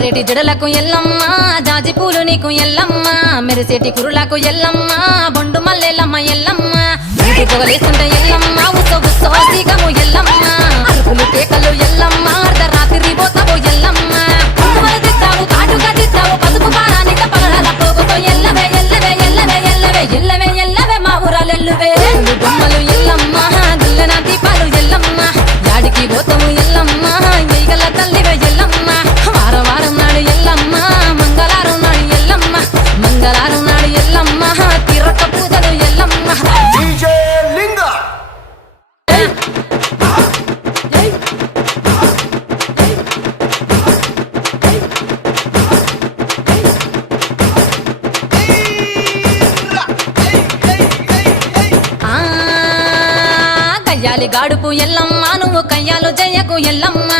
జారేటి జడలకు ఎల్లమ్మ జాజి పూలు నీకు ఎల్లమ్మ మెరిసేటి కురులకు ఎల్లమ్మ బొండు మల్లెలమ్మ ఎల్లమ్మ ఇంటి పొగలేస్తుంటే ఎల్లమ్మ ఉత్సవము ఎల్లమ్మ అరుపులు కేకలు ఎల్లమ్మ అర్ధరాత్రి పోతావు ఎల్లమ్మ కుంకుమలు తిట్టావు కాటుగా తిట్టావు పసుపు పారానిక పగడాల పోగుతో ఎల్లవే ఎల్లవే ఎల్లవే ఎల్లవే ఎల్లవే ఎల్లవే మా ఊరాలెల్లువే బొమ్మలు ఎల్లమ్మ దుల్లన దీపాలు ఎల్లమ్మ యాడికి పోతావు ఎల్లమ్మ వెయ్యగల తల్లివే ఎల్లమ్మ వారం వారం నాడు ఎల్లమ్మ మంగళవారం నాడు ఎల్లమ్మ మంగళవారం నాడు ఎల్లమ్మ తిరక్క పూజలు ఎల్లమ్మ డీజే లింగ కయ్యాలి గాడుపు ఎల్లమ్మ నువ్వు కయ్యాలు జయ్యకు ఎల్లమ్మ